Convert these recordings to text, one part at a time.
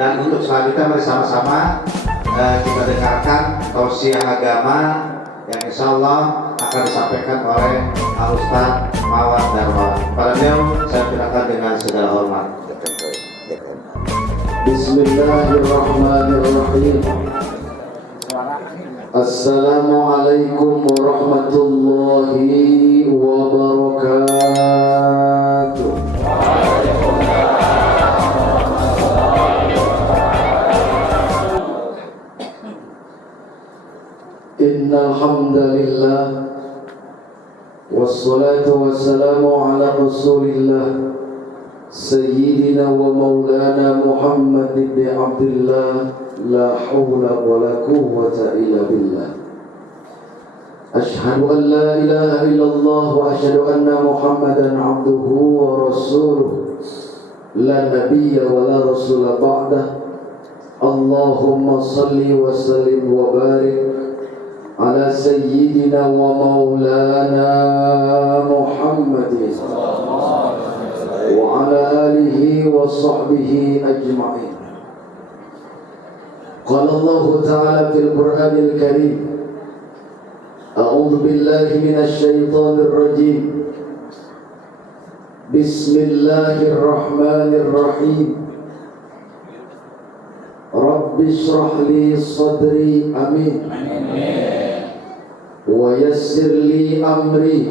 Dan untuk selanjutnya mari sama-sama kita dengarkan tausiah agama yang insya Allah akan disampaikan oleh Al-Ustaz Mawar Darwan. Pada beliau saya persilakan dengan segala hormat. Bismillahirrahmanirrahim. Assalamualaikum warahmatullahi wabarakatuh. Innal hamdalillah wassalatu wassalamu ala Rasulillah Sayyidina wa maulana Muhammad ibn Abdullah, la hawla wa la quwwata illa billah. Ashhadu an la ilaha illallah wa ashhadu anna Muhammadan abduhu wa rasuluh, la nabiyya wa la rasula ba'dah. Allahumma salli wa sallim wa barik ala sayyidina wa maulana Muhammadin wa ala alihi wa sahbihi ajma'in. Qala Allah Ta'ala fil Qur'anil Karim, a'udzu billahi minasy syaithanir rajim. Bismillahirrahmanirrahim. Rabbi shrah li sadri, amin. Wa yassir li amri,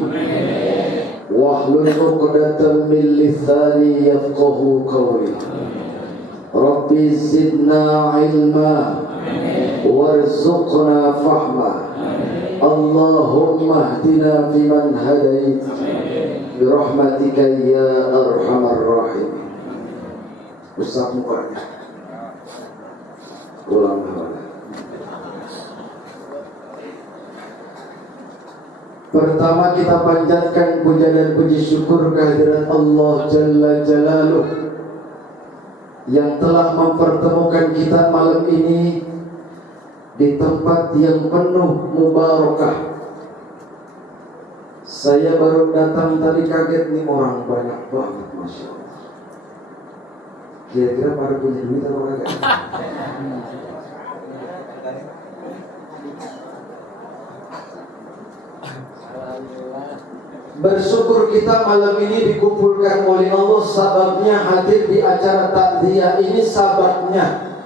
wahlul 'uqdatam min lisani yafqahu qawli. Rabbi zidna ilma, warzuqna fahma. Allahumma hdina fiman hadait, birahmatika ya arhamar rahim. Ustaz mukanya ulang hal. Pertama kita panjatkan puja dan puji syukur kehadirat Allah Jalla Jalaluh yang telah mempertemukan kita malam ini di tempat yang penuh mubarakah. Saya baru datang tadi kaget nih, orang banyak banget, Masya Allah. Kira-kira pada punya duit atau kagak? Bersyukur kita malam ini dikumpulkan oleh Allah. Sababnya hadir di acara takziah ini, sababnya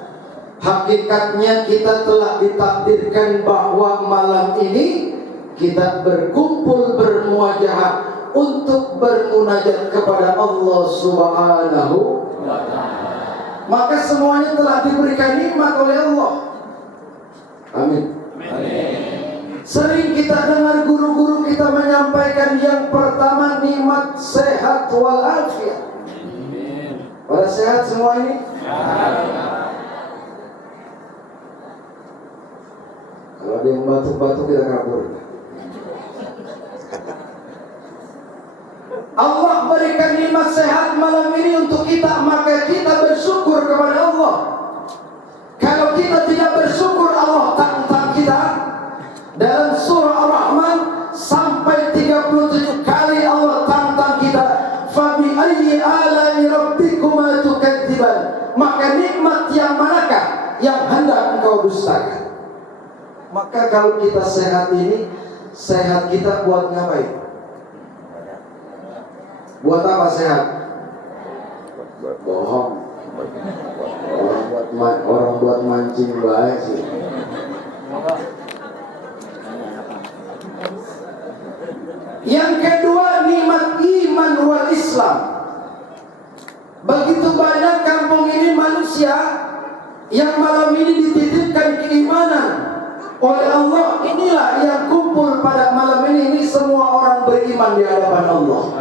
hakikatnya kita telah ditakdirkan bahwa malam ini kita berkumpul bermuajahah untuk bermunajat kepada Allah Subhanahu wa ta'ala. Maka semuanya telah diberikan nikmat oleh Allah. Amin. Sering kita dengar guru-guru kita menyampaikan yang pertama nikmat sehat walafiat. Pada sehat semua ini? Kalau ada yang batuk-batuk kita kabur. Allah berikan nikmat sehat malam ini untuk kita, maka kita bersyukur kepada Allah. Kalau kita tidak bersyukur, Allah tantang kita. Dalam surah Ar-Rahman sampai 37 kali Allah tantang kita. Fabi ayyi ala'i rabbikuma tukadziban. Maka nikmat yang manakah yang hendak engkau dustakan? Maka kalau kita sehat ini, sehat kita buat ngapain? Buat apa sehat? Bohong. Orang buat mancing baik sih. Yang kedua, nikmat iman wal Islam. Begitu banyak kampung ini manusia yang malam ini dititipkan keimanan oleh Allah. Inilah yang kumpul pada malam ini. Ini semua orang beriman di hadapan Allah.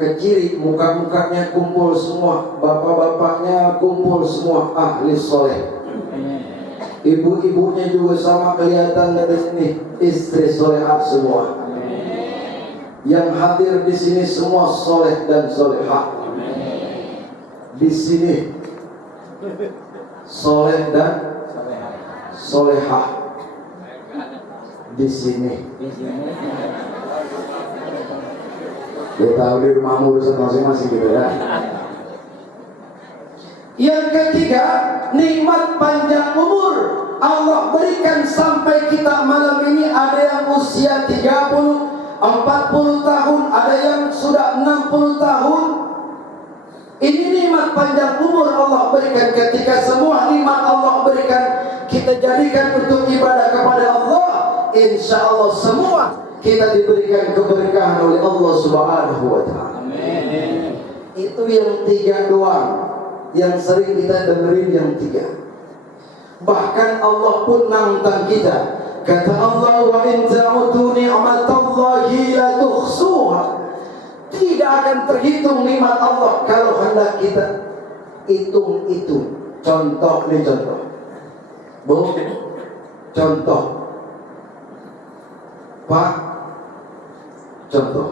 Ke kiri muka-mukanya kumpul semua, bapak-bapaknya kumpul semua ahli soleh. Ibu-ibunya juga sama kelihatan dari sini, istri solehah semua. Yang hadir di sini semua soleh dan solehah. Di sini soleh dan solehah. Di sini. Ya tahu di rumahmu urusan masing-masing gitu ya. Yang ketiga, nikmat panjang umur. Allah berikan sampai kita malam ini, ada yang usia 30, 40 tahun, ada yang sudah 60 tahun. Ini nikmat panjang umur Allah berikan. Ketika semua nikmat Allah berikan, kita jadikan untuk ibadah kepada Allah, insya Allah semua kita diberikan keberkahan oleh Allah Subhanahu wa Ta'ala. Amin. Itu yang 3 doang, yang sering kita dengerin yang 3. Bahkan Allah pun nantang kita. Kata Allah, wa in ta'udu ni'matallahi la tuhsuha. Tidak akan terhitung nikmat Allah kalau hendak kita hitung-hitung. Contoh nih, contoh. Bu, contoh. Pak, contoh.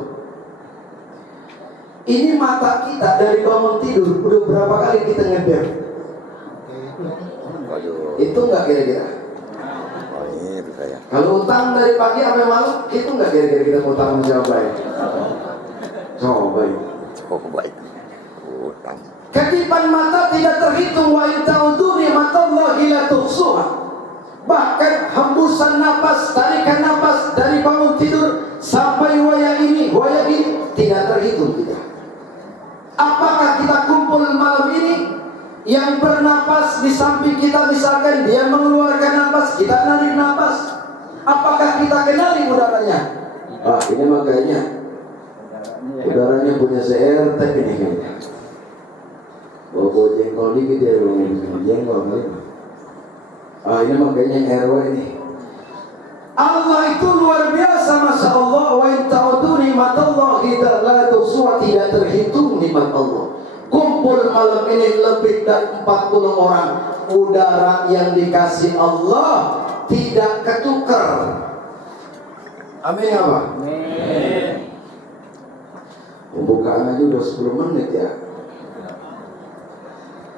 Ini mata kita dari bangun tidur udah berapa kali kita ngedep? Itu enggak kira-kira? Kalau utang dari pagi sampai malam, itu enggak kira-kira kita utang menjawab baik? Coba utang. Kedipan mata tidak terhitung. Wa in ta'udu ni'matallahi la tuhsuha. Bahkan hembusan napas, tarikan napas dari bangun tidur sampai waya ini tidak terhitung kita. Apakah kita kumpul malam ini, yang bernapas di samping kita, misalkan dia mengeluarkan napas, kita narik napas, apakah kita kenali udaranya? Ah, ini makanya udaranya punya CRT ini kayaknya. Bawa jengkol dikit ya, jengkol kali. Ah, ini makanya RW ini. Allah itu luar biasa, masya Allah. Wa in ta'udu ni'matallahi la tuhsuha. Tidak terhitung nikmat Allah. Kumpul malam ini lebih dari 40 orang. Udara yang dikasih Allah tidak ketukar. Amin apa? Amin. Pembukaan aja udah 10 menit ya.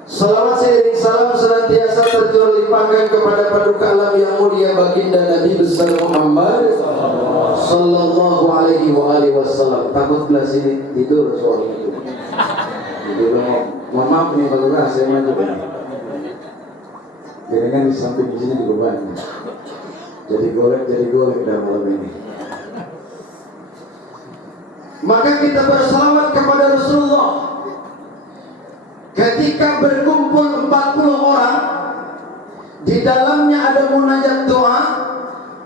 Salawat seiring salam senantiasa tercurah limpahkan kepada paduka alam yang mulia baginda Nabi besar Muhammad sallallahu alaihi wa alihi wasallam. Takut belas ini tidur soal itu. Jadi mohon maaf nih Pak Lurah, saya maju. Jadi kan di samping di sini dibeban. Jadi golek dah malam ini. Maka kita berselawat kepada Rasulullah. Ketika berkumpul 40 orang, di dalamnya ada munajat doa,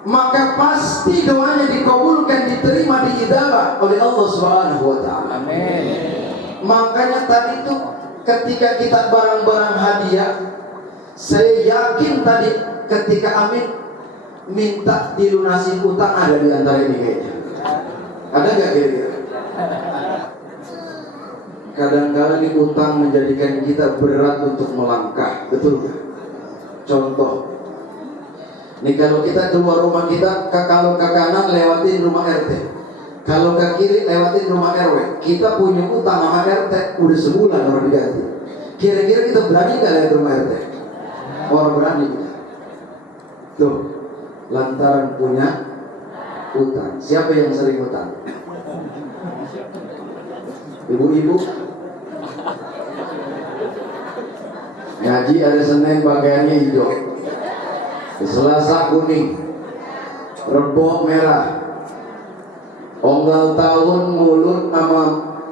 maka pasti doanya dikabulkan, diterima, diijabah oleh Allah Subhanahu wa Ta'ala. Amin. Makanya tadi itu ketika kita barang-barang hadiah, saya yakin tadi ketika Amin minta dilunasi utang, ada di antara ini kayaknya. Ada nggak kira-kira? Kadang-kadang di utang menjadikan kita berat untuk melangkah, betul gak? Contoh, nih kalau kita keluar rumah kita, kalau ke kanan lewatin rumah RT, kalau ke kiri lewatin rumah RW, kita punya utang sama RT udah sebulan orang diganti. Kira-kira kita berani gak lihat rumah RT? Orang berani kita. Tuh, lantaran punya utang. Siapa yang sering utang? Ibu-ibu. Ngaji ada Senin pakaiannya hijau, Selasa kuning, Rebo merah, Onggal tahun mulut sama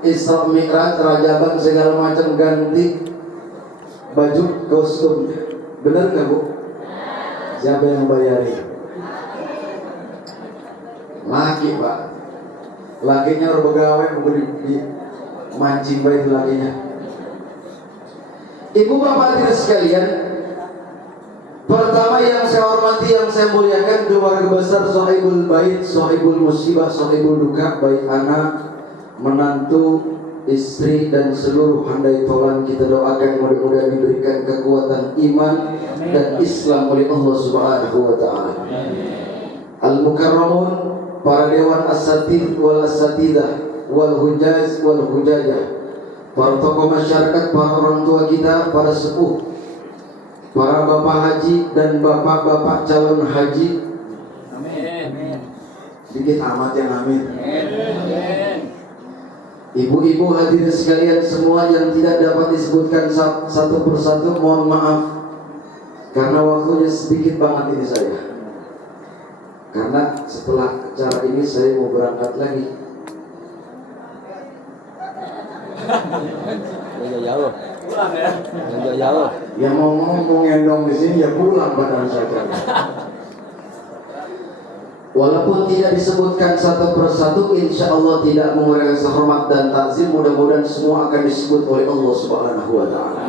Isra Mi'raj, Rajaban segala macam ganti baju kostum. Bener nggak Bu? Siapa yang bayarin? Laki Pak. Lakinya orang pegawai di mancing baik lakinya. Ibu bapak hadirin sekalian, pertama yang saya hormati, yang saya muliakan, keluarga besar sahibul bait, sahibul musibah, sahibul duka, baik anak, menantu, istri dan seluruh handai tolan, kita doakan mudah-mudahan diberikan kekuatan iman dan Islam oleh Allah Subhanahu wa Ta'ala. Al-Mukarramun, para dewan as-satid wal as-satidah wal hujaz wal hujajah, para tokoh masyarakat, para orang tua kita, para sepuh, para bapak haji dan bapak-bapak calon haji. Amin. Dikit amat yang amin. Amin. Ibu-ibu hadirin sekalian semua yang tidak dapat disebutkan satu persatu, mohon maaf karena waktunya sedikit banget ini saya. Karena setelah acara ini saya mau berangkat lagi. Jauh. Jauh. Yang mau ngomong ngendong di sini ya pulang badan saja. Walaupun tidak disebutkan satu persatu, insya Allah tidak mengurangi hormat dan takzim. Mudah-mudahan semua akan disebut oleh Allah Subhanahu wa Ta'ala.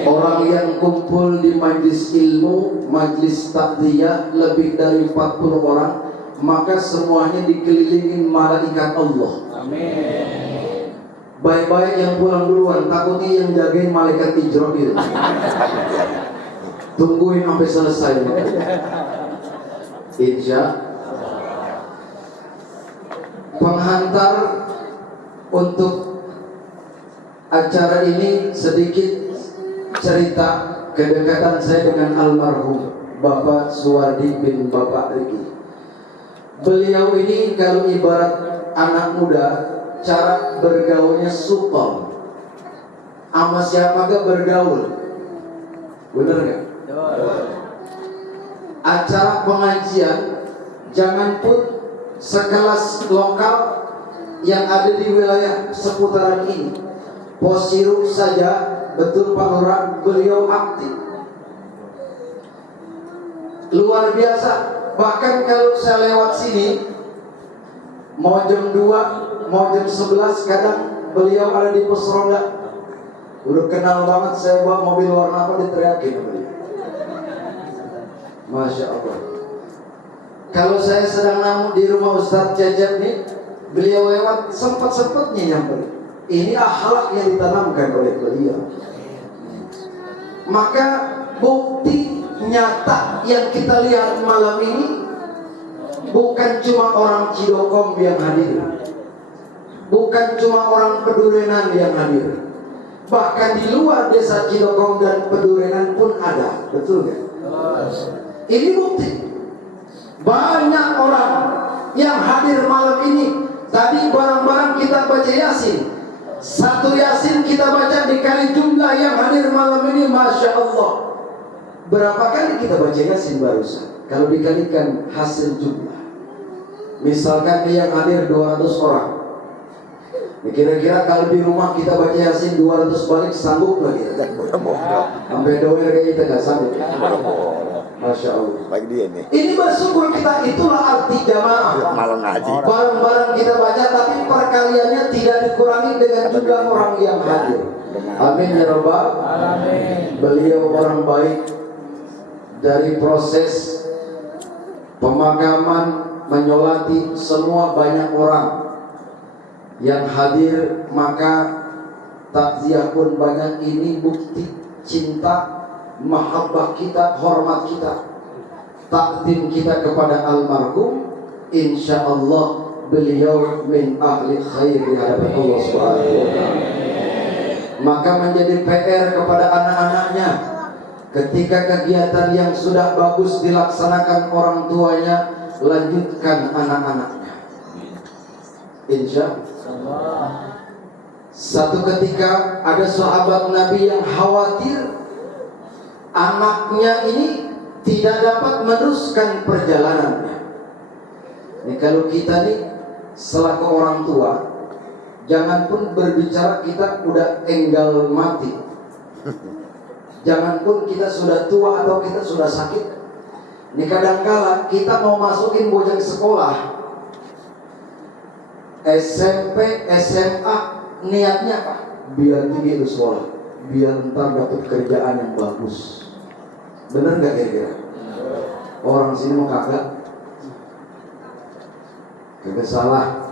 Orang yang kumpul di majlis ilmu, majlis takziah lebih dari 40 orang, maka semuanya dikelilingi malaikat Allah. Baik-baik yang pulang duluan, takutnya yang jagain malaikat Israfil. Tungguin sampai selesai. Insya penghantar untuk acara ini sedikit cerita kedekatan saya dengan almarhum Bapak Suwardi bin Bapak Riki. Beliau ini kalau ibarat anak muda, cara bergaulnya supel. Sama siapa gak bergaul? Bener gak? Acara pengajian jangan pun sekelas lokal yang ada di wilayah seputaran ini, Posiruk saja, betul Pak Lurah, beliau aktif luar biasa. Bahkan kalau saya lewat sini mau jam 2, mau jam 11, kadang beliau ada di pos ronda. Udah kenal banget, saya bawa mobil warna apa diteriakin beliau. Masya Allah. Kalau saya sedang namu di rumah Ustadz Cecep nih, beliau lewat sempat-sempatnya nyamperin. Ini akhlak yang ditanamkan oleh beliau. Maka bukti nyata yang kita lihat malam ini bukan cuma orang Cidokom yang hadir, bukan cuma orang Pedurenan yang hadir, bahkan di luar desa Cidokom dan Pedurenan pun ada. Betul gak? Ini bukti. Banyak orang yang hadir malam ini. Tadi bareng-bareng kita baca Yasin. Satu Yasin kita baca dikali jumlah yang hadir malam ini, Masya Allah. Berapa kali kita baca Yasin barusan? Kalau dikalikan hasil jumlah, misalkan yang hadir 200 orang, kira-kira kalau di rumah kita baca Yasin 200 balik, sanggup lagi? Sampai doer kayak kita gak sanggup. Masya Allah. Baik dia nih. Ini bersyukur kita, itulah arti jamaah. Malam ngaji. Bareng-bareng kita baca, tapi perkaliannya tidak dikurangi dengan jumlah orang yang hadir. Amin ya Rabbal Alamin. Beliau orang baik. Dari proses pemakaman, menyolati, semua banyak orang yang hadir, maka takziah pun banyak. Ini bukti cinta, mahabbah kita, hormat kita, takdim kita kepada almarhum. Insya Allah beliau min ahli khair di hadapan Allah Subhanahu wa Ta'ala. Maka menjadi PR kepada anak-anaknya, ketika kegiatan yang sudah bagus dilaksanakan orang tuanya, lanjutkan anak-anaknya. Insya Allah. Satu ketika ada sahabat Nabi yang khawatir anaknya ini tidak dapat meneruskan perjalanannya. Ini kalau kita nih selaku orang tua, jangan pun berbicara kita udah enggal mati, jangan pun kita sudah tua atau kita sudah sakit. Ini kadangkala kita mau masukin bocah sekolah SMP, SMA, niatnya apa? Biar tinggi itu sekolah, biar ntar dapat kerjaan yang bagus. Bener gak kira-kira? Orang sini mau kagak salah.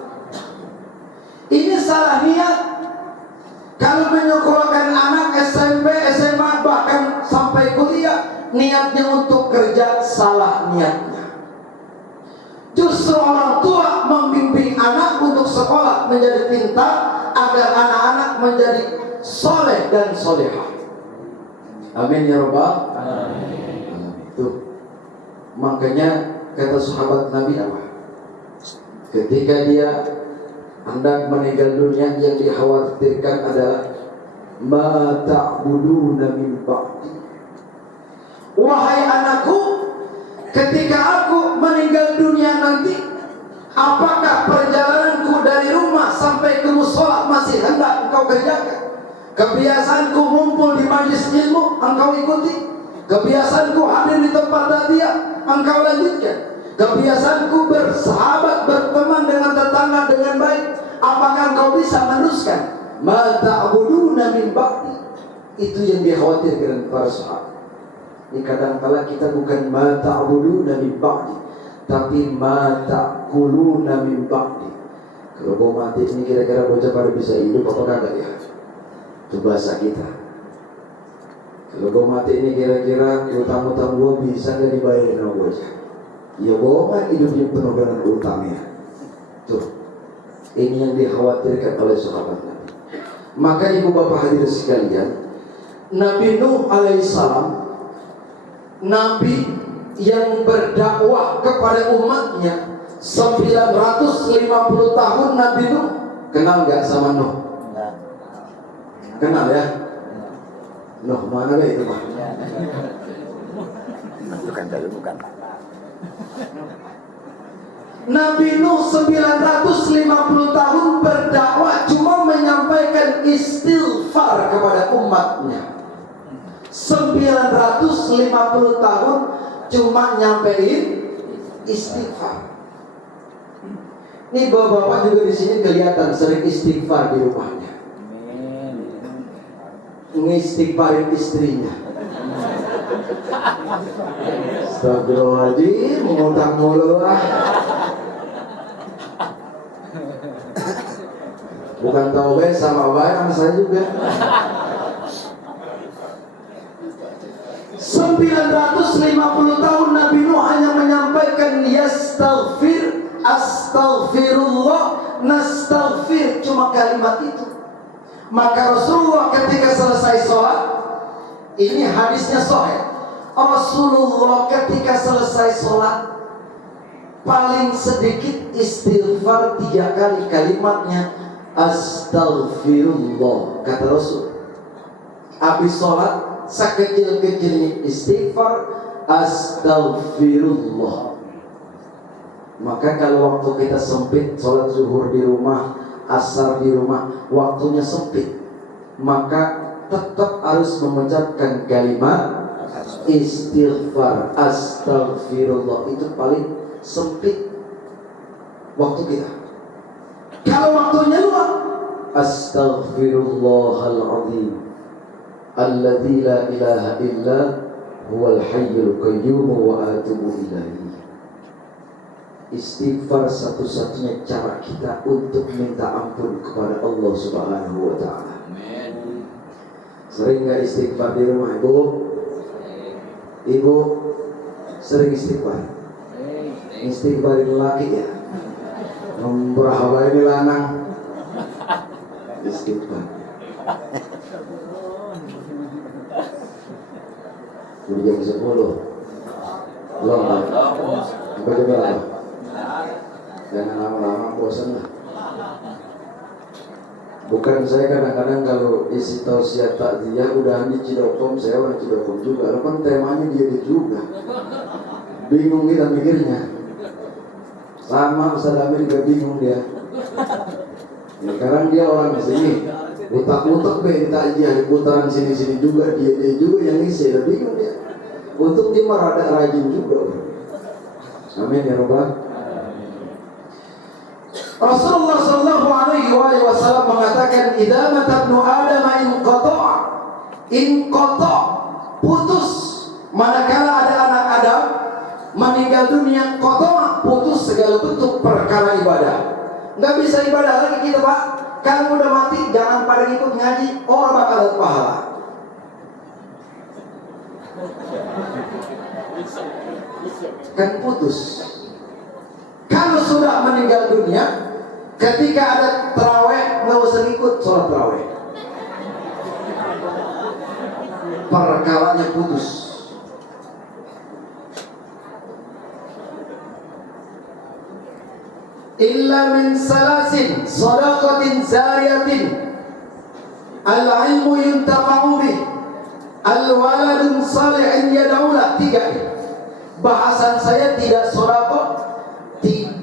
Ini salah niat. Kalau menyekolahkan anak SMP, SMA, bahkan sampai kuliah, niatnya untuk kerja, salah niatnya. Justru orang tua membimbing anak untuk sekolah menjadi pintar, agar anak-anak menjadi soleh dan solehah. Amin ya Rabbal Alamin. Tuh, makanya kata sahabat Nabi apa? Ketika dia hendak meninggal dunia, yang dikhawatirkan adalah ma ta'buduna min ba'di. Wahai anakku, ketika aku meninggal dunia nanti, apakah perjalananku dari rumah sampai ke musola masih hendak engkau kerjakan? Kebiasaanku ngumpul di majlis ilmu, engkau ikuti. Kebiasaanku hadir di tempat tadiyah, engkau lanjutkan. Kebiasaanku bersahabat, berteman dengan tetangga dengan baik, apakah engkau bisa meneruskan? Ma ta'buduna min ba'di. Itu yang dikhawatirkan para sahabat. Ini kadang-kala kita bukan ma ta'buduna min ba'di, tapi ma ta'kuluna min ba'di. Kalau kau mati ini kira-kira bocah pada bisa hidup apa kagak ya? Itu bahasa kita. Kalau kau mati ini kira-kira utang-utang gua bisa gak dibayarin sama bocah? Ya bohong, hidupnya penuh dengan utangnya. Tuh, ini yang dikhawatirkan oleh sahabat Nabi. Maka ibu bapak hadirin sekalian, Nabi Nuh alaihissalam, Nabi yang berdakwah kepada umatnya 950 tahun. Nabi Nuh, kenal gak sama Nuh? Kenal ya? Nuh mana itu Pak? Bukan. Nabi Nuh 950 tahun berdakwah, cuma menyampaikan istighfar kepada umatnya. 950 tahun cuma nyampein istighfar. Ini bapak-bapak juga di sini kelihatan sering istighfar di rumahnya. Ngistighfarin istrinya. Astagfirullahaladzim, mengutang mulu lah. Bukan taubat sama baik sama saya juga. 950 tahun Nabi Nuh hanya menyampaikan yastaghfir, astaghfirullah, nastaghfir, cuma kalimat itu. Maka Rasulullah ketika selesai sholat, ini hadisnya sahih, Rasulullah ketika selesai sholat paling sedikit istighfar 3 kali, kalimatnya astaghfirullah, kata Rasul. Habis sholat sekecil-kecilnya istighfar, astaghfirullah. Maka kalau waktu kita sempit, sholat zuhur di rumah, asar di rumah, waktunya sempit, maka tetap harus mengucapkan kalimat istighfar, astaghfirullah. Itu paling sempit waktu kita. Kalau waktunya luang, astaghfirullahaladzim alladzi la ilaha illa huwal hayyul qayyum wa atubu ilaihi. Istighfar satu-satunya cara kita untuk minta ampun kepada Allah Subhanahu wa ta'ala. Sering gak istighfar di rumah ibu? Ibu sering istighfar? Istighfarin laki ya? Memberhaba ini lanang istighfar. Udah jam 10 belum lah. Baca berapa? Jangan lama-lama, bosan lah. Bukan saya kadang-kadang kalau isi tausiah takziah udah di Cidokom, saya orang Cidokom juga. Lalu kan temanya dia juga. Bingung kita mikirnya. Sama Ustaz Amir juga bingung dia. Ya, sekarang dia orang di sini. Utak-utak be takziah di putaran sini-sini juga, dia juga yang isi, udah bingung dia. Untuk dia merada rajin juga. Amin ya Rabbal. Rasulullah sallallahu alaihi wasallam mengatakan, idza mata ibnu adam inqata, putus. Manakala ada anak Adam meninggal dunia, qata, putus segala bentuk perkara ibadah. Enggak bisa ibadah lagi kita, Pak. Kamu udah mati, jangan pada ikut ngaji, orang bakal dapat pahala. Kan putus. Kalau sudah meninggal dunia, ketika ada taraweh, nggak usah ikut sholat taraweh. Perkalanya putus. illa min salasin sadaqatin zariyatin al-ilmu yuntafa'u bih al-waladun salihin yad'ulah. 3. Bahasan saya tidak sedekah,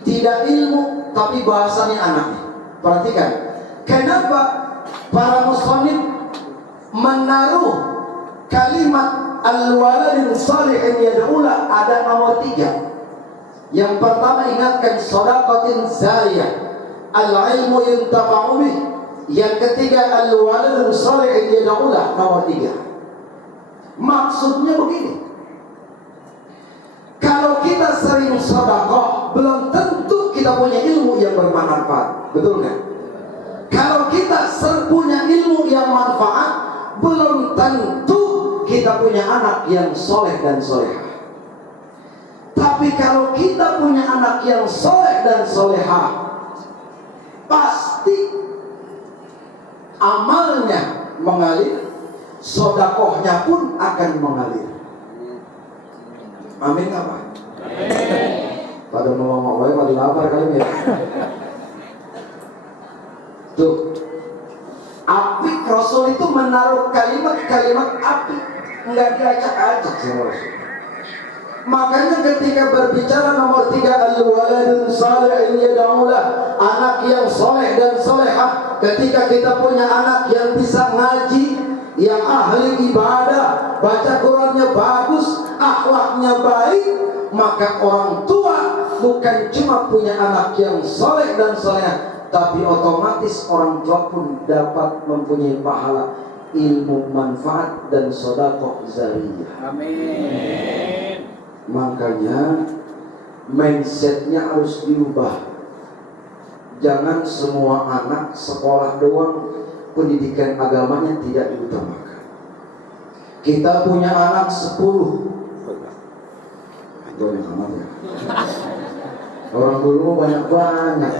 tidak ilmu, tapi bahasanya anaknya. Perhatikan, kenapa para muslimin menaruh kalimat al-waladun salihin yad'ulah ada nomor 3. Yang pertama, ingatkan sedaqatin zariyah, al-ilmu yuntafa'u bih. Yang ketiga, al-waladun salihin yad'ulah, nomor 3. Maksudnya begini, kalau kita sering sedekah, belum tentu kita punya ilmu yang bermanfaat, betul nggak? Kalau kita punya ilmu yang manfaat, belum tentu kita punya anak yang soleh dan solehah. Tapi kalau kita punya anak yang soleh dan solehah, pasti amalnya mengalir, sedekahnya pun akan mengalir. Amin apa? Pada ngomong baik, pada lapar kali ya. Tuh, apik Rasul itu menaruh kalimat-kalimat apik, nggak diacak-acak sama Rasul. Makanya ketika berbicara nomor 3, al-waladun salihin yad'ulah, anak yang soleh dan solehah. Ketika kita punya anak yang bisa ngaji, yang ahli ibadah, baca Qurannya bagus, akhlaknya baik, maka orang tua bukan cuma punya anak yang soleh dan solehah, tapi otomatis orang tua pun dapat mempunyai pahala ilmu manfaat dan sedekah zariyah. Amin. Makanya mindsetnya harus diubah. Jangan semua anak sekolah doang, pendidikan agamanya tidak diutamakan. Kita punya anak 10. Banyak amat ya. Orang dulu banyak-banyak.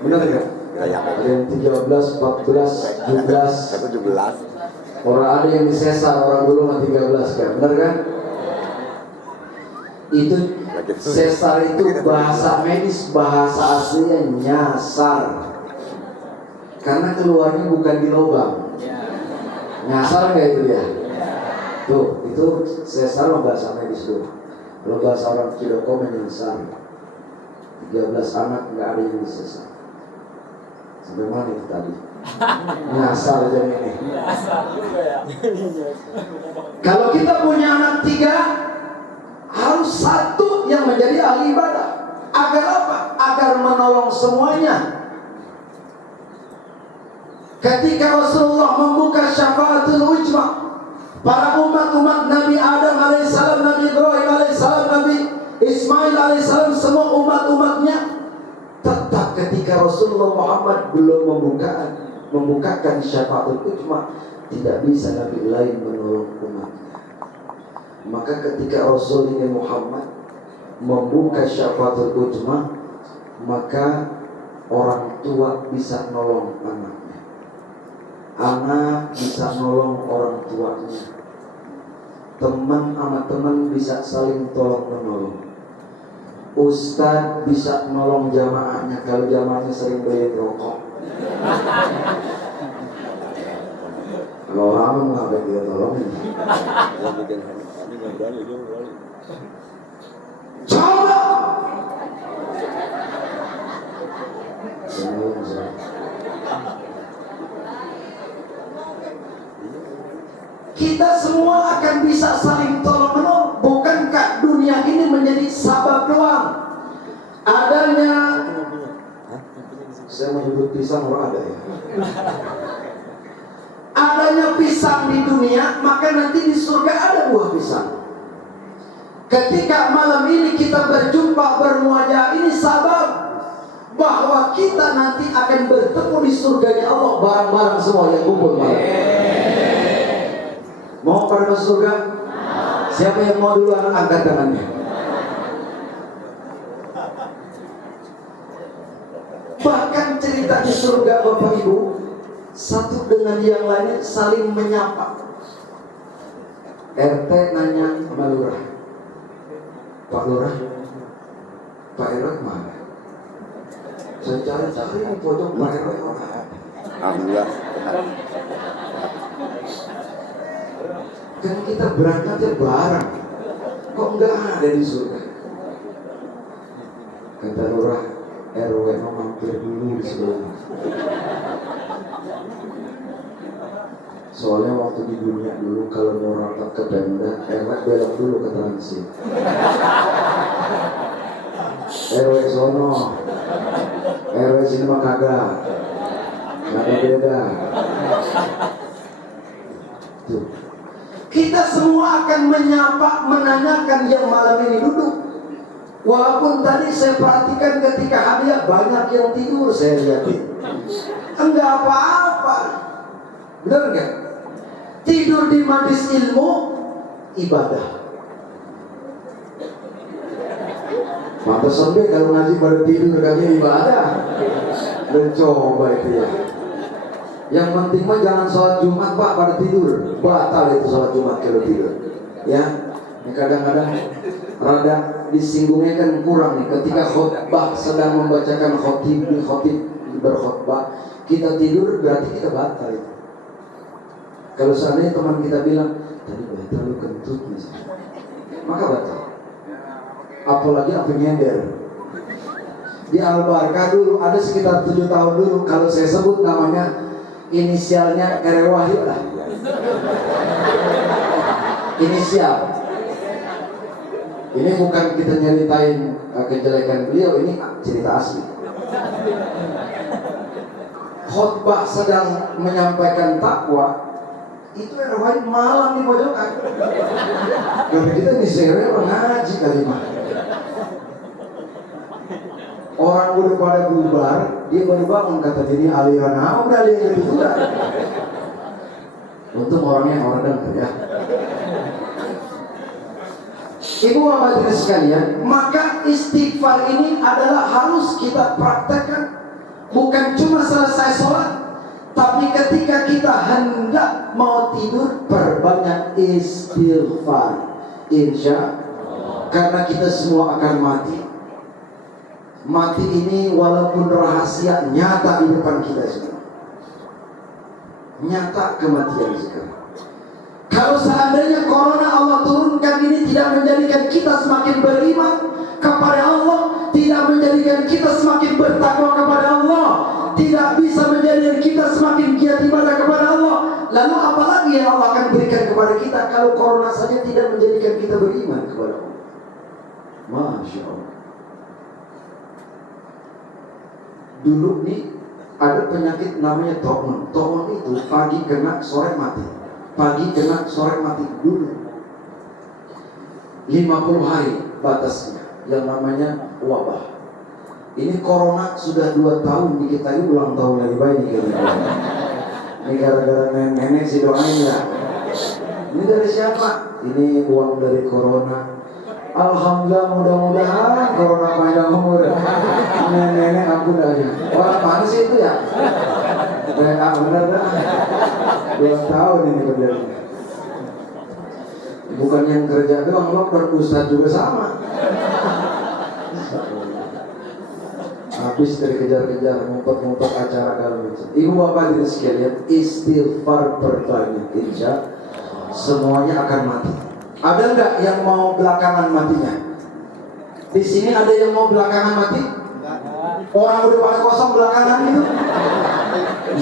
Benar gak? Ada yang 13, 14, 17. Orang ada yang disesar, orang dulu mah 13 kan. Benar kan? Itu sesar itu bahasa medis, bahasa aslinya nyasar. Karena keluarnya bukan di lubang. Nyasar kayak itu ya. Tuh, itu sesar bahasa medis tuh. Kalau bahasa orang Cidoko menyasar. 13 anak nggak ada yang disesar. Sampai mana itu tadi? Nyasar aja ini. Kalau kita punya anak 3, harus 1 yang menjadi ahli ibadah. Agar apa? Agar menolong semuanya. Ketika Rasulullah membuka syafaatul ujma, para umat-umat Nabi Adam alaihissalam, Nabi Ibrahim alaihissalam, Nabi Ismail alaihissalam, semua umat-umatnya, tetap ketika Rasulullah Muhammad belum membukakan syafaatul ujma, tidak bisa Nabi lain menolong umatnya. Maka ketika Rasul ini Muhammad membuka syafaatul ujma, maka orang tua bisa nolong anaknya, anak bisa nolong orang tuanya, teman sama teman bisa saling tolong menolong, ustadz bisa nolong jamaahnya kalau jamaahnya sering beli rokok. Kalau orang ngapain dia tolongin? Coba. Kita semua akan bisa saling tolong menolong. Bukankah dunia ini menjadi sabab doang adanya? Saya menyebut pisang orang ada ya. Adanya pisang di dunia, maka nanti di surga ada buah pisang. Ketika malam ini kita berjumpa bermuajah, ini sabab bahwa kita nanti akan bertemu di surganya Allah bareng-bareng semua yang kumpul malam. Mau pada masuk surga? Siapa yang mau duluan angkat tangannya? Bahkan cerita di surga Bapak Ibu, satu dengan yang lainnya saling menyapa. RT nanya sama lurah, Pak Lurah, Pak RW mana? Cari di pojok Pak RW. Alhamdulillah. Kan kita berangkatnya bareng. Kok enggak ada di surga? Kata lurah, RW mau mampir dulu di sebelah. Soalnya waktu di dunia dulu kalau mau rapat ke Pemda, RW belok dulu ke Transit. RW sono, RW sini mah kagak beda. Tuh. Kita semua akan menyapa, menanyakan yang malam ini duduk. Walaupun tadi saya perhatikan ketika hadiah banyak yang tidur, saya lihat. Enggak apa-apa. Benar enggak? Tidur di majlis ilmu ibadah. Pantas sampai kalau ngaji pada tidur kami ibadah. Dan coba itu ya. Yang penting mah jangan sholat Jumat Pak pada tidur. Batal itu sholat Jumat kalau tidur. Ya, ini kadang-kadang rada disinggungnya kan kurang nih. Ketika khotbah sedang membacakan khotib berkhotbah, kita tidur berarti kita batal itu. Kalau seandainya teman kita bilang tadi terlalu kentut misalnya, maka batal. Apalagi apa nyender. Di Al-Barkah dulu ada sekitar 7 tahun dulu, kalau saya sebut namanya inisialnya R. Wahyu lah. Inisial. Ini bukan kita nyeritain kejelekan beliau, ini cerita asli. Khotbah sedang menyampaikan takwa, itu R. Wahyu malam di pojokan. Karena kita di sore mengaji kalimat. Orang udah pada bubar, dia baru bangun, kata jadi aliran apa udah aliran itu udah. Untung orangnya orang dengar ya. Ibu bapak hadirin sekalian, maka istighfar ini adalah harus kita praktekkan. Bukan cuma selesai sholat, tapi ketika kita hendak mau tidur, perbanyak istighfar. Insya Allah. Karena kita semua akan mati. Mati ini walaupun rahasia, nyata di depan kita semua. Nyata kematian sekarang. Kalau seandainya corona Allah turunkan ini tidak menjadikan kita semakin beriman kepada Allah, tidak menjadikan kita semakin bertakwa kepada Allah, tidak bisa menjadikan kita semakin giat ibadah kepada Allah, lalu apalagi yang Allah akan berikan kepada kita kalau corona saja tidak menjadikan kita beriman kepada Allah. Masya Allah. Dulu nih ada penyakit namanya To'on. To'on itu pagi kena sore mati. Pagi kena sore mati dulu. 50 hari batasnya yang namanya wabah. Ini corona sudah 2 tahun di kita ini ulang tahun lagi baik nih. Ini gara-gara nenek si doain ya. Ini dari siapa? Ini uang dari corona. Alhamdulillah, mudah-mudahan corona panjang umur. Nenek ampun aja. Orang mana sih itu ya? Benar dah. 2 tahun ini terjadi. Bukan yang kerja doang, lockdown, ustaz juga sama. Habis dari kejar-kejar, ngumpet-ngumpet acara kalau macam. Ibu bapak hadirin sekalian, istighfar perbanyak, insya semuanya akan mati. Ada nggak yang mau belakangan matinya? Di sini ada yang mau belakangan mati? Orang udah pada kosong belakangan itu.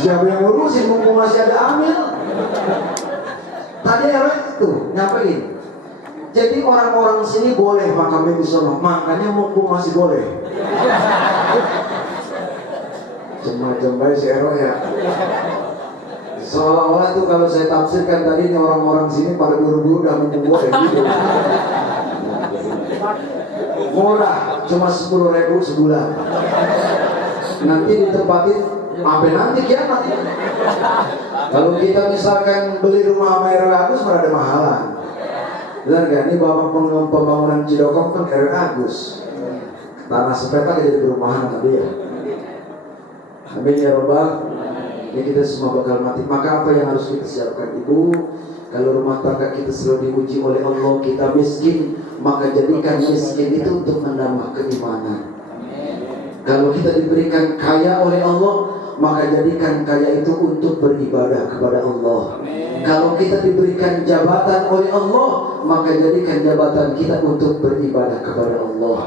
Siapa yang ngurusin mumpung masih ada amil? Tadi tuh nyampein. Jadi orang-orang sini boleh makamnya di sono, makanya mumpung masih boleh. Semacam baik si Ero ya. Seolah-olah tuh kalau saya tafsirkan tadi ini orang-orang sini pada buru-buru udah mumpung boleh gitu. Murah, cuma 10.000 sebulan. Nanti ditempatin sampai nanti kiamat. Kalau kita misalkan beli rumah sama RW Agus ada mahalan. Benar gak? Ini bapak pembangunan Cidokom kan RW Agus. Tanah sepetak jadi perumahan sama dia. Amin ya Rabbal. Ya kita semua bakal mati. Maka apa yang harus kita siapkan ibu? Kalau rumah tangga kita selalu diuji oleh Allah, kita miskin, maka jadikan miskin itu untuk menambah keimanan. Kalau kita diberikan kaya oleh Allah, maka jadikan kaya itu untuk beribadah kepada Allah. Kalau kita diberikan jabatan oleh Allah, maka jadikan jabatan kita untuk beribadah kepada Allah.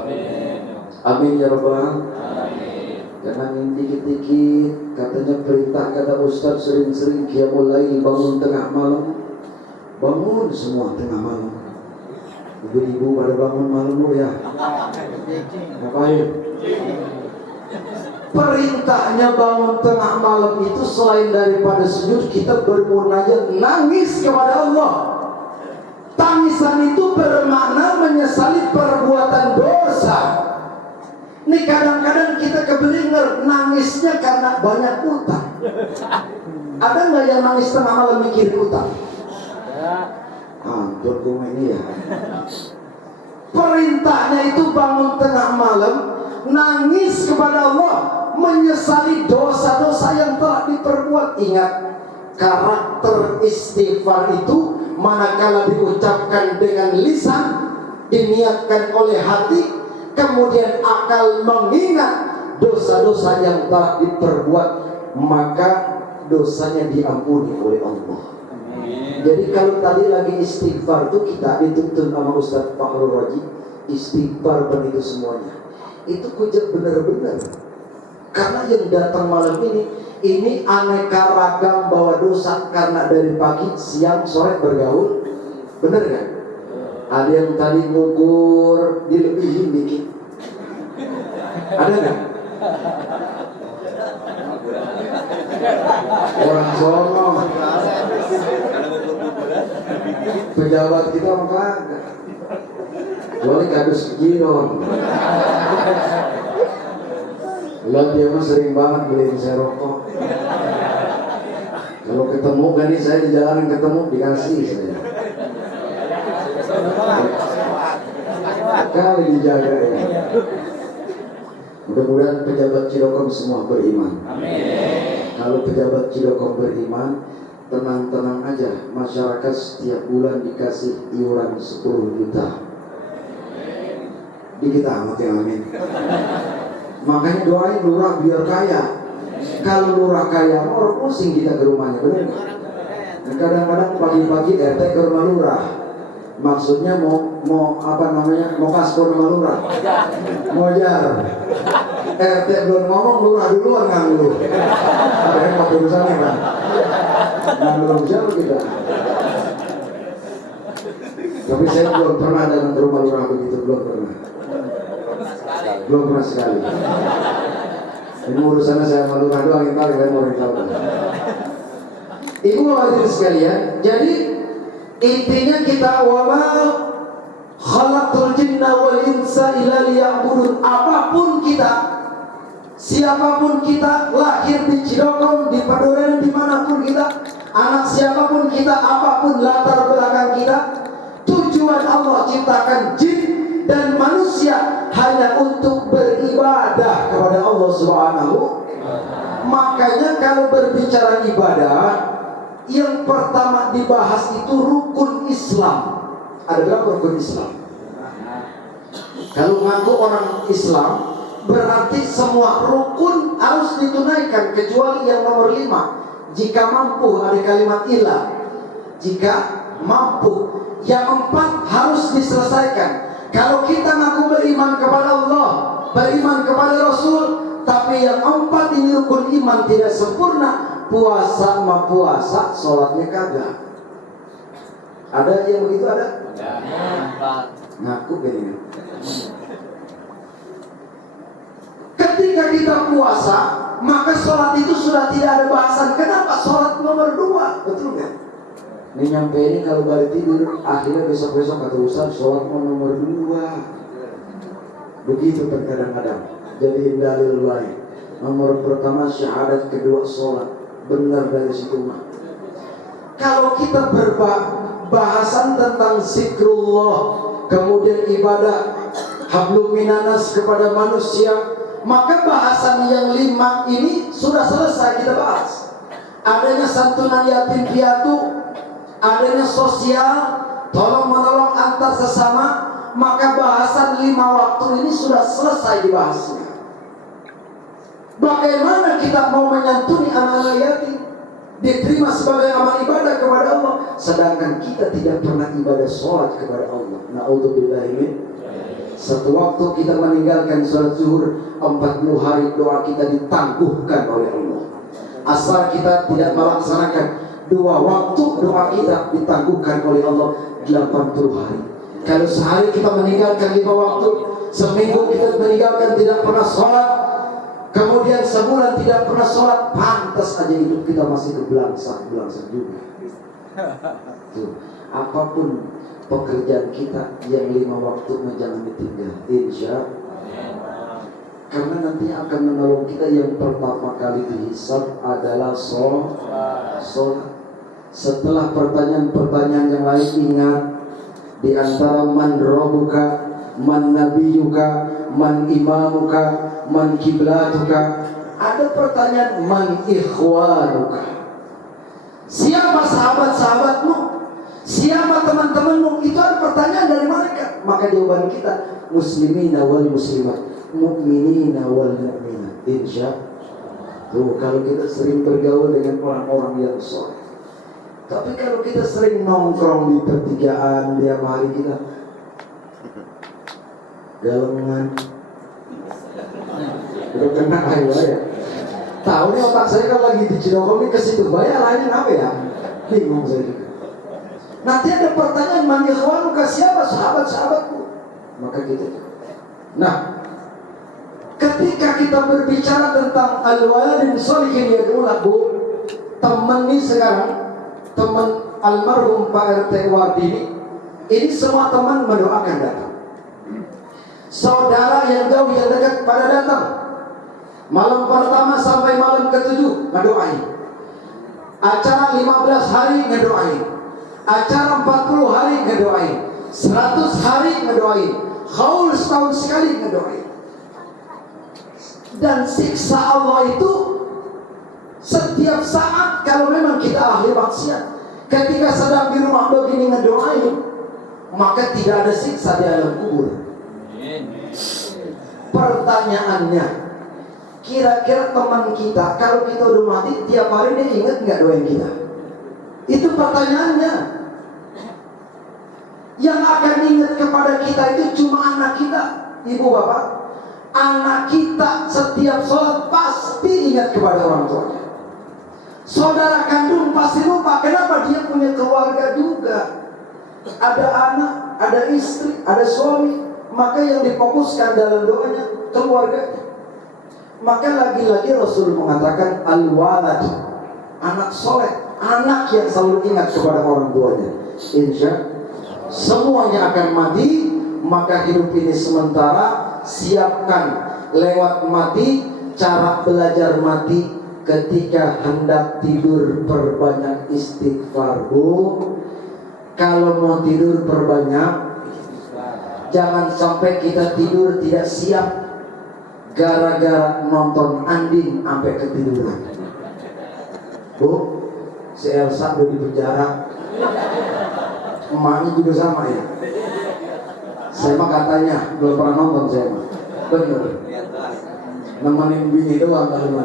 Amin ya Rabbal. Jangan yang dikit-dikit. Katanya perintah kata Ustaz sering-sering qiyamul lail, bangun tengah malam. Bangun semua tengah malam. Ibu-ibu pada bangun malam ya. Ngapain? Perintahnya bangun tengah malam itu selain daripada sujud, kita bermunajat, nangis kepada Allah. Tangisan itu bermakna menyesali perbuatan dosa. Nih kadang-kadang kita kebelinger, nangisnya karena banyak utang. Ada nggak yang nangis tengah malam mikirin utang? Hampir ini ya. Perintahnya itu bangun tengah malam, nangis kepada Allah, menyesali dosa-dosa yang telah diperbuat. Ingat, karakter istighfar itu manakala diucapkan dengan lisan, diniatkan oleh hati, kemudian akal mengingat dosa-dosa yang telah diperbuat, maka dosanya diampuni oleh Allah. Jadi kalau tadi lagi istighfar itu kita dituntun sama Ustaz Fakhrul Raji, istighfar dan itu semuanya. Itu kujak benar-benar. Karena yang datang malam ini aneka ragam bawa dosa, karena dari pagi, siang, sore bergaul. Benar kan? Ada yang tadi ngukur dilebihin dikit. Ada nggak? Orang sono. Pejabat kita mah kagak. Kecuali kadus giron. Lah dia mah sering banget beliin saya rokok. Kalau ketemu kan nih, saya di jalan ketemu dikasih saya. Kali dijaga ya. Mudah-mudahan pejabat Cilokom semua beriman. Amin. Kalau pejabat Cilokom beriman, tenang-tenang aja, masyarakat setiap bulan dikasih iuran 10 juta. Di kita amat ya, amin. Makanya doain lurah biar kaya. Kalau lurah kaya, orang pusing kita ke rumahnya, benar nggak? Kadang-kadang pagi-pagi RT ke rumah lurah. Maksudnya mau apa namanya? Mau kaspor sama lurah. Mojar. RT belum ngomong, lurah duluan nganggur. Ada yang mau urusannya kan? Nganggur siapa kita? Tapi saya belum pernah datang ke rumah lurah begitu, belum pernah. Belum pernah sekali. Ini urusannya saya sama lurah doang, yang tahu kalian mau tahu. Ibu hadirin sekalian, jadi intinya kita wama khalaqtul jinna wal insa illa liya'budun. Apapun kita, siapapun kita, lahir di Cilokom, di Padoren, dimanapun kita, anak siapapun kita, apapun latar belakang kita, tujuan Allah ciptakan jin dan manusia hanya untuk beribadah kepada Allah Subhanahu. Makanya kalau berbicara ibadah, yang pertama dibahas itu rukun Islam. Ada berapa rukun Islam? Kalau ngaku orang Islam, berarti semua rukun harus ditunaikan, kecuali yang nomor 5. Jika mampu, ada kalimat ilah. Jika mampu, yang 4 harus diselesaikan. Kalau kita ngaku beriman kepada Allah, beriman kepada Rasul, tapi yang 4 ini rukun iman tidak sempurna, puasa mah puasa, sholatnya kagak. Ada yang begitu ada? Ngaku gini. Ketika kita puasa, maka sholat itu sudah tidak ada bahasan. Kenapa? Sholat nomor 2, betul nggak? Ini nyampe ini kalau balik tidur, akhirnya besok-besok kata Ustaz, sholat nomor 2. Begitu terkadang-kadang. Jadi dalil lain. Nomor pertama syahadat, kedua sholat. Benar dari situ mah. Kalau kita berbahasan tentang zikrullah, kemudian ibadah hablum minanas kepada manusia, maka bahasan yang 5 ini sudah selesai kita bahas. Adanya santunan yatim piatu, adanya sosial, tolong menolong antar sesama, maka bahasan 5 waktu ini sudah selesai dibahasnya. Bagaimana kita mau menyantuni anak-anak yatim, diterima sebagai amal ibadah kepada Allah, sedangkan kita tidak pernah ibadah sholat kepada Allah. Na'udzubillah min. Satu waktu kita meninggalkan sholat zuhur, 40 hari doa kita ditangguhkan oleh Allah. Asal kita tidak melaksanakan 2 waktu, doa kita ditangguhkan oleh Allah 80 hari. Kalau sehari kita meninggalkan 5 waktu, seminggu kita meninggalkan tidak pernah sholat, kemudian sebulan tidak pernah sholat, pantas aja hidup kita masih kebelangsak juga. Tuh, apapun pekerjaan kita, yang 5 waktu jangan ditinggal, insya. Karena nanti akan menolong kita. Yang pertama kali dihisab adalah sholat. Setelah pertanyaan-pertanyaan yang lain, ingat di antara man rabbuka, man nabiyuka, man imamuka, man kiblatuka, ada pertanyaan man ikhwanuka. Siapa sahabat-sahabatmu? Siapa teman-temanmu? Itu ada pertanyaan dari mereka. Maka jawaban kita muslimina wal muslimat, mu'minina wal mu'minat. Insya Allah. Kalau kita sering bergaul dengan orang-orang yang soleh. Tapi kalau kita sering nongkrong di pertigaan, tiap hari kita galengan, udah kena ayo ya. Tahu nih otak saya kan lagi di Cidokom ke situ, bayar lainnya apa ya? Bingung saya juga. Nanti ada pertanyaan, man ikhwanuka, siapa sahabat-sahabatku? Maka kita. Nah, ketika kita berbicara tentang al-walidin sholihin yad'una, Bu, teman nih sekarang, teman almarhum Pak RT Wardini, ini semua teman mendoakan datang. Saudara yang jauh yang dekat pada datang. Malam pertama sampai malam ke-7 ngedoain. Acara 15 hari ngedoain. Acara 40 hari ngedoain. 100 hari ngedoain. Haul setahun sekali ngedoain. Dan siksa Allah itu setiap saat kalau memang kita ahli maksiat. Ketika sedang di rumah begini ngedoain, maka tidak ada siksa di alam kubur. Pertanyaannya, kira-kira teman kita kalau kita udah mati tiap hari dia ingat nggak doain kita? Itu pertanyaannya. Yang akan ingat kepada kita itu cuma anak kita, ibu bapak. Anak kita setiap sholat pasti ingat kepada orang tuanya. Saudara kandung pasti lupa. Kenapa? Dia punya keluarga juga. Ada anak, ada istri, ada suami. Maka yang difokuskan dalam doanya keluarganya. Maka lagi-lagi Rasul mengatakan al-walad, anak soleh, anak yang selalu ingat kepada orang tuanya. Insya semuanya akan mati. Maka hidup ini sementara, siapkan lewat mati. Cara belajar mati, ketika hendak tidur perbanyak istighfar, Bu. Kalau mau tidur perbanyak. Jangan sampai kita tidur tidak siap gara-gara nonton Andin sampai ketiduran. Bu, si Elsa udah di penjara. Emaknya juga sama ya. Saya mah katanya belum pernah nonton saya mah. Bener. Nemenin bini doang kalau.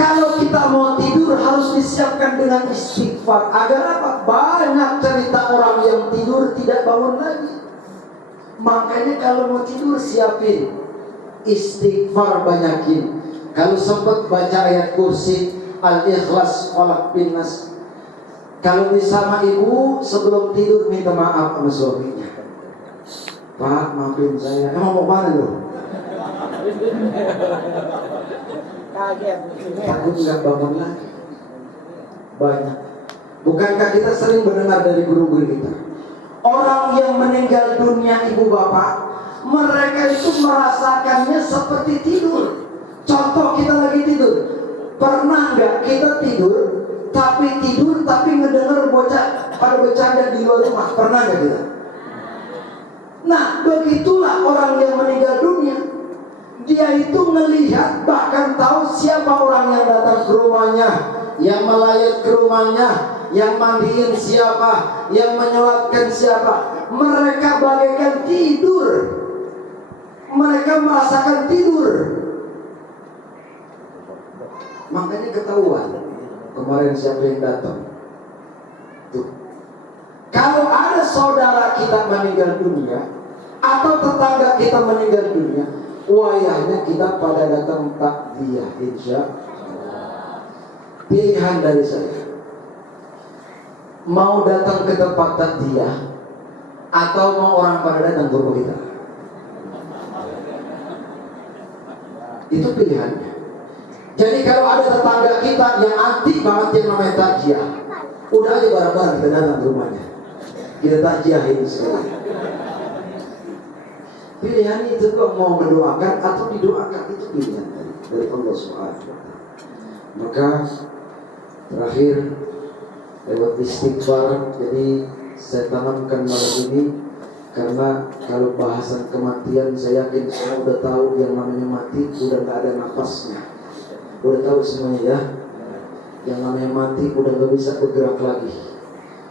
Kalau kita mau tidur harus disiapkan dengan istighfar. Agar apa? Banyak cerita orang yang tidur tidak bangun lagi. Makanya kalau mau tidur siapin istighfar, banyakin. Kalau sempat baca ayat kursi, Al-Ikhlas, Falaq bin Nas. Kalau bersama ibu sebelum tidur minta maaf sama suaminya. Pak, maafin saya. Emang mau mana loh? Takut nggak bangun lagi. Banyak. Bukankah kita sering mendengar dari guru-guru kita, orang yang meninggal dunia ibu bapak, mereka itu merasakannya seperti tidur. Contoh, kita lagi tidur. Pernah nggak kita tidur tapi ngedenger bocah pada bercanda di luar rumah? Pernah nggak kita? Nah, begitulah orang yang meninggal dunia. Dia itu melihat, bahkan tahu siapa orang yang datang ke rumahnya, yang melayat ke rumahnya, yang mandiin siapa, yang menyolatkan siapa. Mereka bagaikan tidur. mereka merasakan tidur. Makanya ketahuan kemarin siapa yang datang. Tuh. Kalau ada saudara kita meninggal dunia atau tetangga kita meninggal dunia, wayahnya kita pada datang takziah, insya Allah. Pilihan dari saya, mau datang ke tempat takziah atau mau orang pada datang ke rumah kita. Itu pilihannya. Jadi kalau ada tetangga kita yang anti banget yang namanya takziah, udah aja bareng-bareng kita datang ke rumahnya, kita takziahin sekali. Pilihan itu kok mau mendoakan atau didoakan, itu pilihan dari Allah SWT. Maka terakhir lewat istighfar, jadi saya tanamkan malam ini, karena kalau bahasan kematian saya yakin semua udah tahu yang namanya mati udah gak ada nafasnya. Udah tahu semuanya ya. Yang namanya mati udah gak bisa bergerak lagi.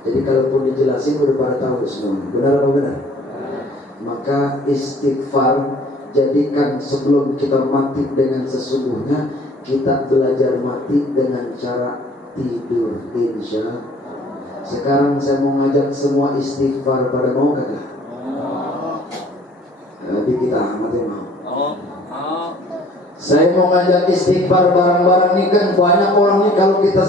Jadi kalaupun dijelasin udah pada tahu semua. Benar apa benar? Maka istighfar, jadikan sebelum kita mati dengan sesungguhnya, kita belajar mati dengan cara tidur, insya Allah. Sekarang saya mau ngajak semua istighfar, pada mau kagak? Jadi kita mati mau. Saya mau ngajak istighfar bareng-bareng nih, kan banyak orang nih kalau kita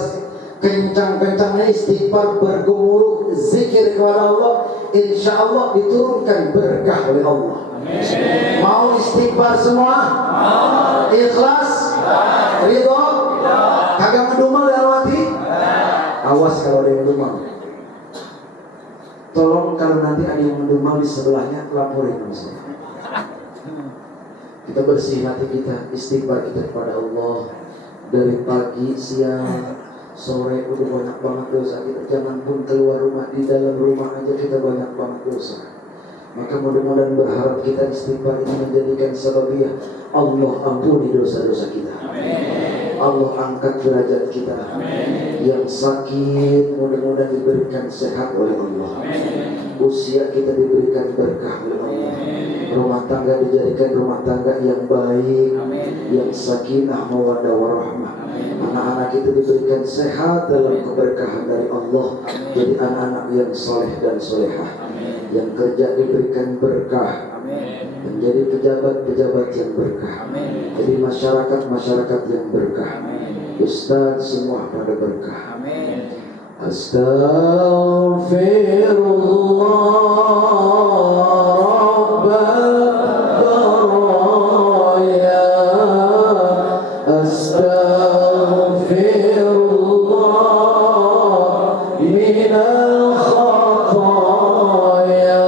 kencang-kencangnya istighfar, bergemuruh zikir kepada Allah, insya Allah diturunkan berkah oleh Allah. Amin. Mau istighfar semua? Ikhlas? Ridho? Kagak mendumel dalam hati? Awas kalau ada yang mendumel. Tolong kalau nanti ada yang mendumel di sebelahnya, laporin sama saya. Kita bersih hati kita, istighfar kita kepada Allah dari pagi, siang, sore, udah banyak banget dosa kita. Jangan pun keluar rumah, di dalam rumah aja kita banyak banget dosa. Maka mudah-mudahan berharap kita istighfar ini menjadikan sebabnya Allah ampuni dosa-dosa kita. Amin. Allah angkat derajat kita. Amin. Yang sakit mudah-mudahan diberikan sehat oleh Allah. Amin. Usia kita diberikan berkah oleh Allah. Rumah tangga dijadikan rumah tangga yang baik. Amin. Yang sakinah mawaddah warahmah. Anak-anak itu diberikan sehat dalam keberkahan dari Allah. Amin. Jadi anak-anak yang soleh dan solehah. Yang kerja diberikan berkah. Amin. Menjadi pejabat-pejabat yang berkah. Amin. Jadi masyarakat yang berkah. Amin. Ustaz semua pada berkah. Amin. Astaghfirullah Rabbal baraya. Astaghfirullah minal khataya.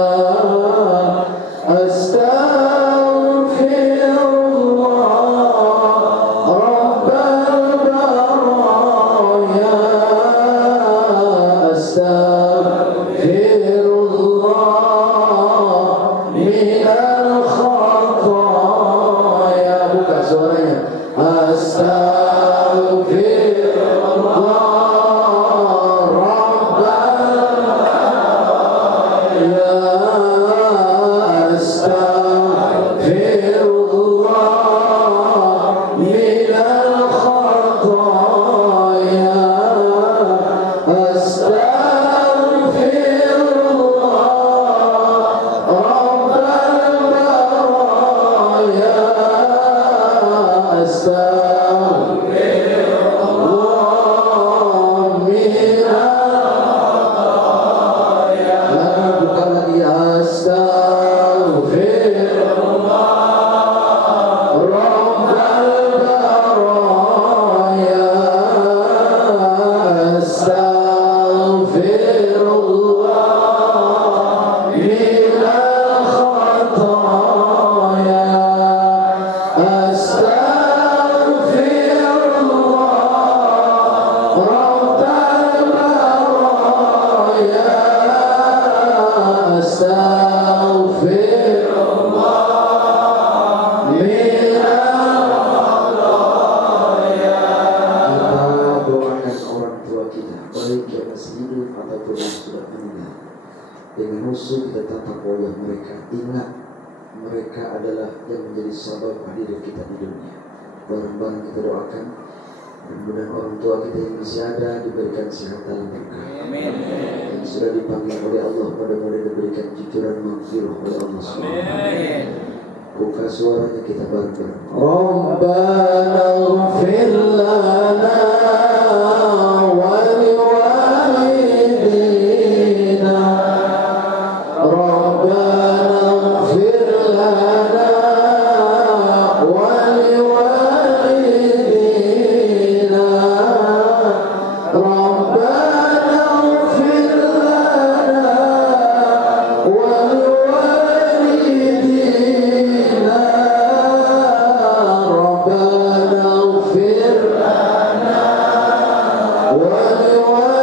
Astaghfirullah Rabbal baraya. Astaghfirullah minal khataya. Buka suaranya. Astaghfirullah Rabbal baraya. Astaghfirullah minal khataya. Astaghfirullah Rabbal baraya. Astaghfirullah minal khataya. Bukan lagi. Astaghfirullah Rabbal baraya. Astaghfirullah minal khataya. Astaghfirullah Rabbal baraya. Astaghfirullah minal khataya. Kita doakan orang tua kita, baik yang masih hidup ataupun yang sudah meninggal. Dengan musuh kita tatap wajah mereka. Ingat, mereka adalah yang menjadi sabab hadir kita di dunia. Bareng-bareng kita doakan, mudah-mudahan orang tua kita yang masih ada diberikan sehat dalam berkah. Amin. Yang sudah dipanggil oleh Allah, mudah-mudahan diberikan cucuran maghfirah oleh Allah SWT. Amin. Buka suaranya kita bareng-bareng. Rabbana ighfir lana wa liwalidina. Rabbana ighfir lana wa liwalidina. Rabbana ighfir lana wa liwalidina. Rabbana ighfir lana wa liwalidina.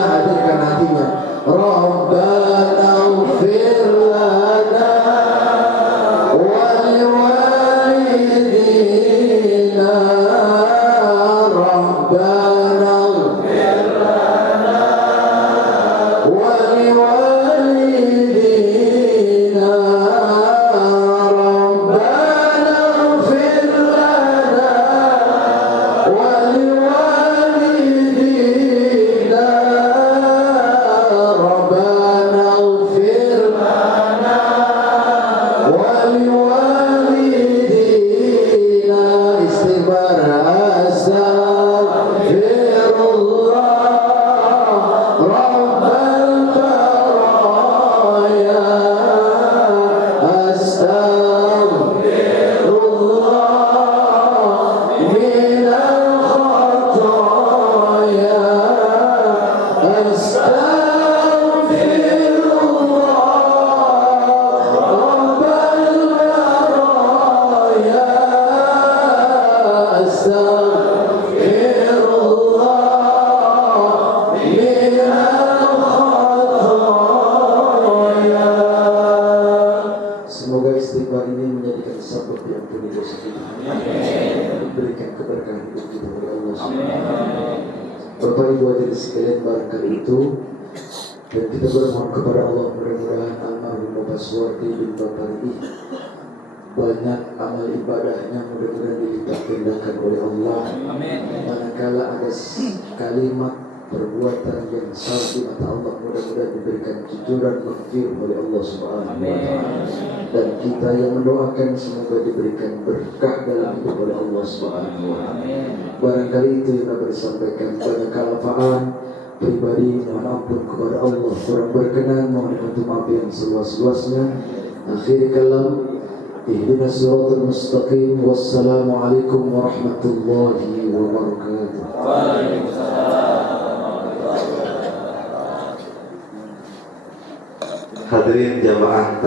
Hadirkan hatinya. Rabbana ighfir lana wa liwalidina. Rabbana ighfir lana wa liwalidina. Rabbana ighfir lana wa liwalidina. Rabbana ighfir lana wa liwalidina. Istighfar. Astaghfirullah Rabbal baraya. Astaghfirullah minal khataya. Astaghfirullah Rabbal baraya. Astaghfirullah minal khataya. Semoga istighfar ini menjadikan sebab diampuni dosa kita. Berikan keberkahan hidup kita oleh Allah SWT. Bapak Ibu hadirin sekalian, barangkali itu dan kita bermohon kepada Allah, mudah-mudahan almarhum Bapak Suwardi bin Bapak Ri banyak amal ibadahnya mudah-mudahan dilipat gandakan oleh Allah. Amin. Manakala ada kalimat perbuatan yang salah di mata Allah, mudah-mudahan diberikan cucuran maghfirah oleh Allah Subhanahu wa Ta'ala. Dan kita yang mendoakan semoga diberikan berkah dalam hidup oleh Allah Subhanahu wa Ta'ala. Barangkali itu yang dapat disampaikan. Banyak kelafaan pribadi, mohon ampun kepada Allah. Kurang berkenan, mohon dibantu maaf yang seluas-luasnya. Akhir kalam, ihdinas siratal mustaqim. Wassalamualaikum warahmatullahi wabarakatuh. Hadirin jamaah